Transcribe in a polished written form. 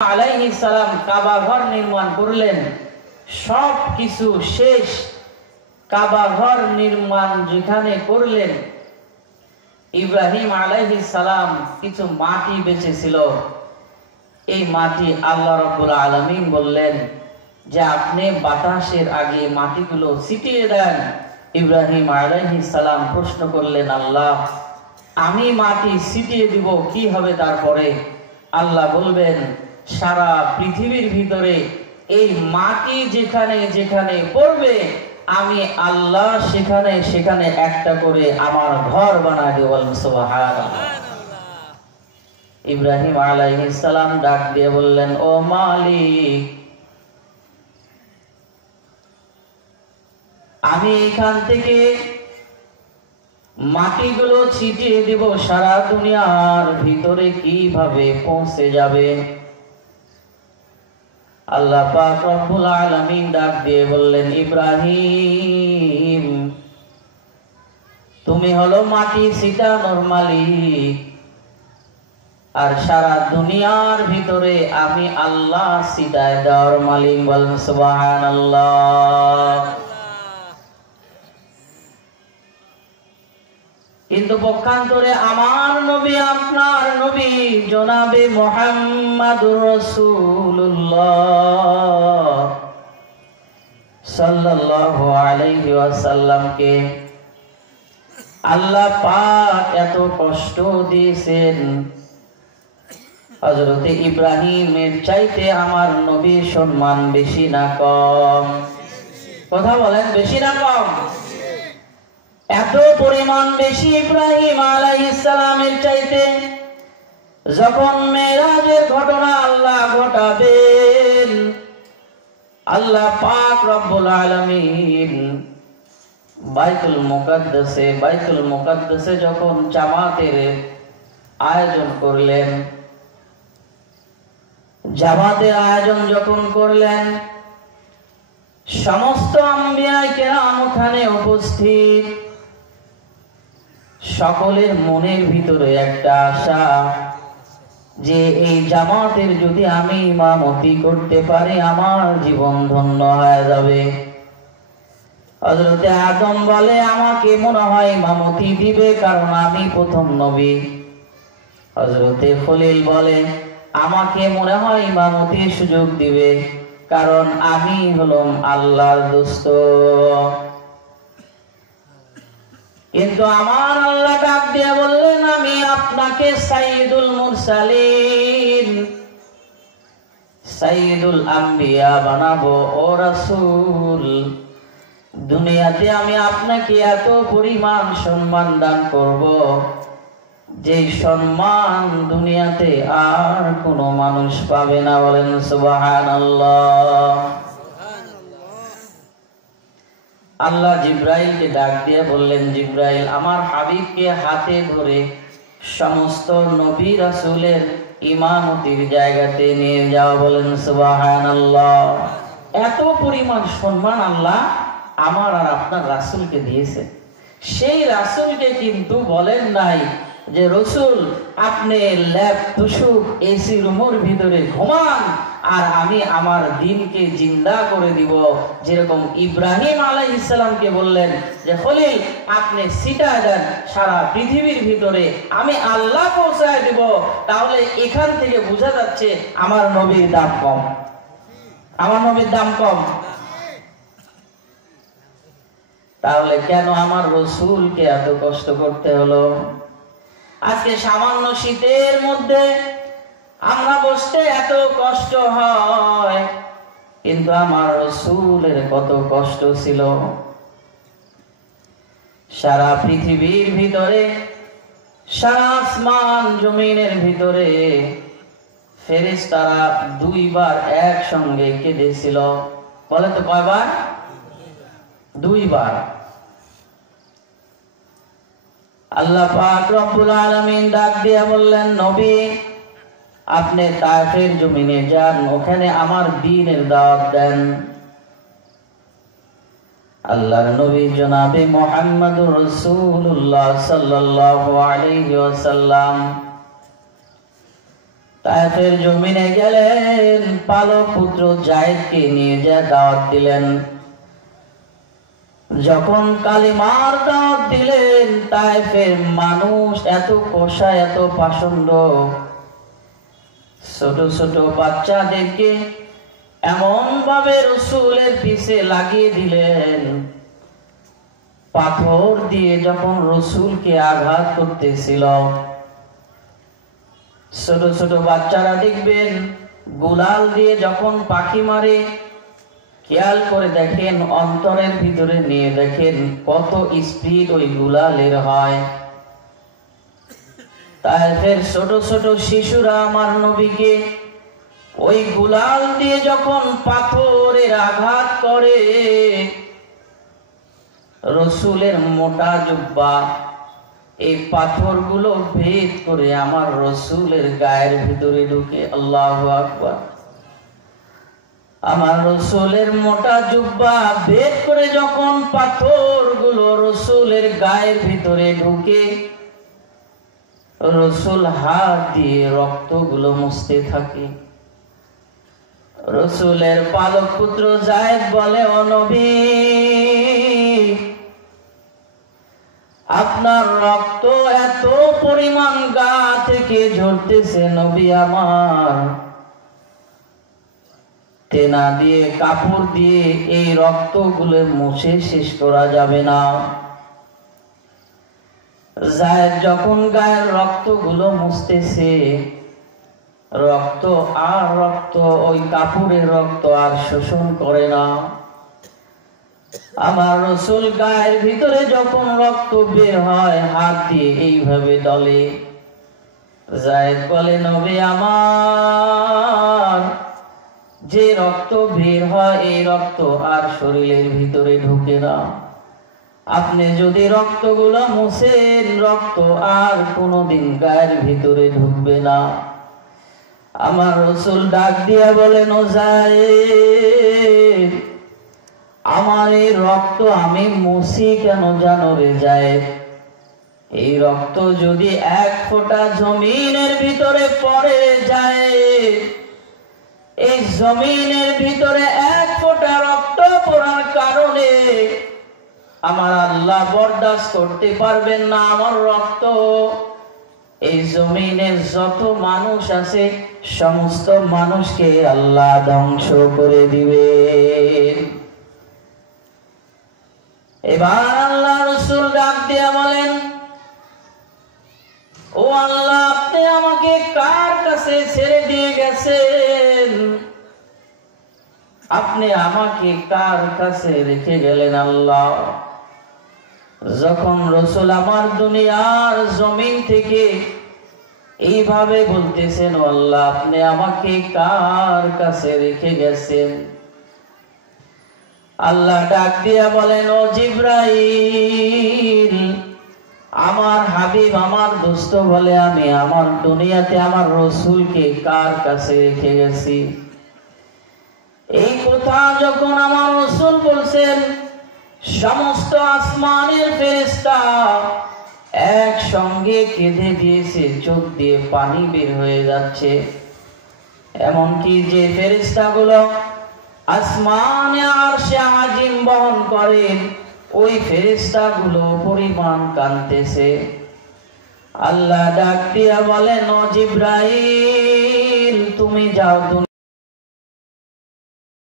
আলাইহিস সালাম কাবা ঘর নির্মাণ করলেন। সব কিছু শেষ। কাবা ঘর নির্মাণ যেখানে করলেন, ইব্রাহিম আলাইহিস সালাম কিছু মাটি বেঁচে ছিল। এই মাটি আল্লাহ রাব্বুল আলামিন বললেন যে আপনি বাতাসের আগে মাটিগুলো ছিটিয়ে দেন। ইব্রাহিম আলাইহিস সালাম প্রশ্ন করলেন, আল্লাহ আমি মাটি ছিটিয়ে দিব, কি হবে তারপরে? আল্লাহ বলবেন, সারা পৃথিবীর ভিতরে এই মাটি যেখানে যেখানে পড়বে আমি আল্লাহ সেখানে সেখানে একটা করে আমার ঘর বানায় দেব। সুবহানাল্লাহ। ইব্রাহিম আলাইহিস সালাম ডাক দিয়ে বললেন, ও মালিক, আমি এখান থেকে মাটিগুলো ছিটিয়ে দেব, সারা দুনিয়ার ভিতরে কিভাবে পৌঁছে যাবে? আল্লাহ পাক রব্বুল আলামিন ডাক দিয়ে বললেন, ইব্রাহিম তুমি হলো মাটি ছিটানোর মালিক, আর সারা দুনিয়ার ভিতরে আমি আল্লাহ ছিটায় দেওয়ার মালিক। বলেন সুবহানাল্লাহ। কিন্তু পক্ষান্তরে আমার নবী, আপনার নবী জনাবে মুহাম্মাদুর রাসূলুল্লাহ সাল্লাল্লাহু আলাইহি ওয়াসাল্লামকে আল্লাহ পাক এত কষ্ট দিয়েছেন। হযরত ইব্রাহিমের চাইতে আমার নবীর সম্মান বেশি না কম? কথা বলেন, বেশি না কম? এত পরিমাণ বেশি ইব্রাহিম আলাইহিস সালামের চাইতে। যখন মেরাজের ঘটনা আল্লাহ ঘটাবেন, আল্লাহ পাক রব্বুল আলামিন বাইতুল মুকাদ্দাসে যখন জামাতের আয়োজন করলেন, জামাতের আয়োজন যখন করলেন, সমস্ত আম্বিয়া কেরাম ওখানে উপস্থিত। সকলের মনের ভিতরে একটা আশা যে এই জামাতের যদি আমি ইমামতি করতে পারি আমার জীবন ধন্য হয়ে যাবে। হযরতে আদম বলে, আমাকে মনে হয় ইমামতি দিবে, কারণ আমি প্রথম নবী। হযরতে খলিল বলে, আমাকে মনে হয় ইমামতির সুযোগ দিবে, কারণ আমি হলাম আল্লাহর দোস্ত। কিন্তু আমার আল্লাহ ডাক দিয়ে বললেন, আমি আপনাকে সাইয়্যিদুল মুরসালিন, সাইয়্যিদুল আম্বিয়া বানাবো ও রাসূল। দুনিয়াতে আমি আপনাকে এত পরিমাণ সম্মান দান করব, যে সম্মান দুনিয়াতে আর কোনো মানুষ পাবে না। বলেন সুবহানাল্লাহ। আল্লাহ জিব্রাইলকে ডাক দিয়ে বললেন, জিব্রাইল আমার হাবিবকে হাতে ধরে সমস্ত নবী রাসূলের ইমামতির জায়গাতে নিয়ে যাও। বলেন সুবহানাল্লাহ। এত পরিমাণ সম্মান আল্লাহ আমার আর আপনার রাসূলকে দিয়েছে। সেই রাসূলকে কিন্তু বলেন নাই যে রাসূল আপনি ল্যাব তুষুক এসি রুমের ভিতরে ঘুমান আর আমি আমার দ্বীনকে জিন্দা করে দিব। যেরকম ইব্রাহিম আলাইহিস সালামকে বললেন যে খলিল আপনি ছিটায় দেন সারা পৃথিবীর ভিতরে, আমি আল্লাহ পৌঁছায় দিব। তাহলে এখান থেকে বোঝা যাচ্ছে আমার নবীর দাম কম, আমার নবীর দাম কম। তাহলে কেন আমার রাসূলকে এত কষ্ট করতে হলো? আজকে সামান্য শীতের মধ্যে আমরা বসতে এত কষ্ট হয়, কিন্তু আমার রাসূলের কত কষ্ট ছিল। সারা পৃথিবীর ভিতরে, সারা আসমান জমিনের ভিতরে ফেরেশতারা দুইবার একসঙ্গে কেঁদেছিল। বলে তো কয়বার? দুইবার। আল্লাহ পাক রব্বুল আলামিন ডাক দিয়ে বললেন, নবী আপনি তায়েফের জমিনে যান, ওখানে আমার দ্বীনের দাওয়াত দেন। আল্লাহর নবী জনাবে মুহাম্মদুর রাসূলুল্লাহ সাল্লাল্লাহু আলাইহি ওয়াসাল্লাম তায়েফের জমিনে গেলেন, পালক পুত্র যায়েদকে নিয়ে যা দাওয়াত দিলেন। যখন কালিমার দাওয়াত দিলেন, তায়েফের মানুষ এত কষা, এত পাষণ্ড, ছোট ছোট বাচ্চাদেরকে এমন ভাবে রসুলের পিছে লাগিয়ে দিলেন, পাথর দিয়ে যখন রসুলকে আঘাত করতেছিল। ছোট ছোট বাচ্চারা দেখবেন গুলাল দিয়ে যখন পাখি মারে, খেয়াল করে দেখেন, অন্তরের ভিতরে নিয়ে দেখেন কত স্পিড ওই গুলালের হয়। তায়েফের ছোট ছোট শিশুরা আমার নবীকে ওই গুলাল দিয়ে যখন পাথরের আঘাত করে, রসুলের মোটা জুব্বা এই পাথরগুলো ভেদ করে আমার রসুলের গায়ের ভিতরে ঢুকে। আল্লাহু আকবার। আমার রসুলের মোটা জুব্বা ভেদ করে যখন পাথরগুলো রসুলের গায়ের ভিতরে ঢুকে, রসুল হাত দিয়ে রক্তগুলো মুছতে থাকে। রসুলের পালক পুত্র যায়েদ বলে, ও নবী, আপনার রক্ত এত পরিমাণ গা থেকে ঝরতেছে নবী আমার, তেনা দিয়ে কাপড় দিয়ে এই রক্তগুলো মুছে শেষ করা যাবে না। যায়েদ যখন গায়ের রক্তগুলো মুছতেছে, রক্ত আর রক্ত, ওই কাপড়ের রক্ত আর শোষণ করে না। আমার রসুল গায়ের ভিতরে যখন রক্ত বের হয়, হাত দিয়ে এইভাবে দলে। যায়েদ বলে, নবী আমার, যে রক্ত বের হয় এই রক্ত আর শরীরের ভিতরে ঢুকে না। আপনি যদি রক্তগুলো মুছেন, রক্ত আর কোনোদিন গায়ের ভিতরে ঢুকবে না। আমার রসুল ডাক দিয়া বলেন, ও যায়েদ, আমার এই রক্ত আমি মুছি কেন জানো রে যায়েদ? এই রক্ত যদি এক ফোঁটা জমিনের ভিতরে পড়ে যায়, এই জমিনের ভিতরে এক ফোঁটা রক্ত পড়ার কারণে আমার আল্লাহ বরদাস্ত করতে পারবেন না। আমার রক্ত এই জমিনের যত মানুষ আছে সমস্ত মানুষকে আল্লাহ ধ্বংস করে দিবে। এবার আল্লাহ রসুল ডাক দিয়া বলেন, ও আল্লাহ, আপনি আমাকে কার কাছে ছেড়ে দিয়ে গেছেন? আপনি আমাকে কার কাছে রেখে গেলেন আল্লাহ? যখন রসুল আমার দুনিয়ার জমিন থেকে এইভাবে বলতেছেন, ও আল্লাহ, আপনি আমাকে কার কাছে রেখে গেছেন? আল্লাহ ডাক দিয়া বলেন, ও জিবরাইল, আমার হাবিব, আমার দোস্ত বলে আমি আমার দুনিয়াতে আমার রসুলকে কার কাছে রেখে গেছি। এই কথা যখন আমার রসুল বলছেন, সমস্ত আসমানের ফেরেশতা একসঙ্গে কেঁদে দিয়েছে, চোখ দিয়ে পানি বের হয়ে যাচ্ছে। এমনকি যে ফেরেশতাগুলো আসমানে আরশে আজিম বহন করেন, ওই ফেরেশতাগুলো পরিমাণ কাঁদতেছে। আল্লাহ ডাক দিয়া বলেন, ও জিবরাইল, তুমি যাও।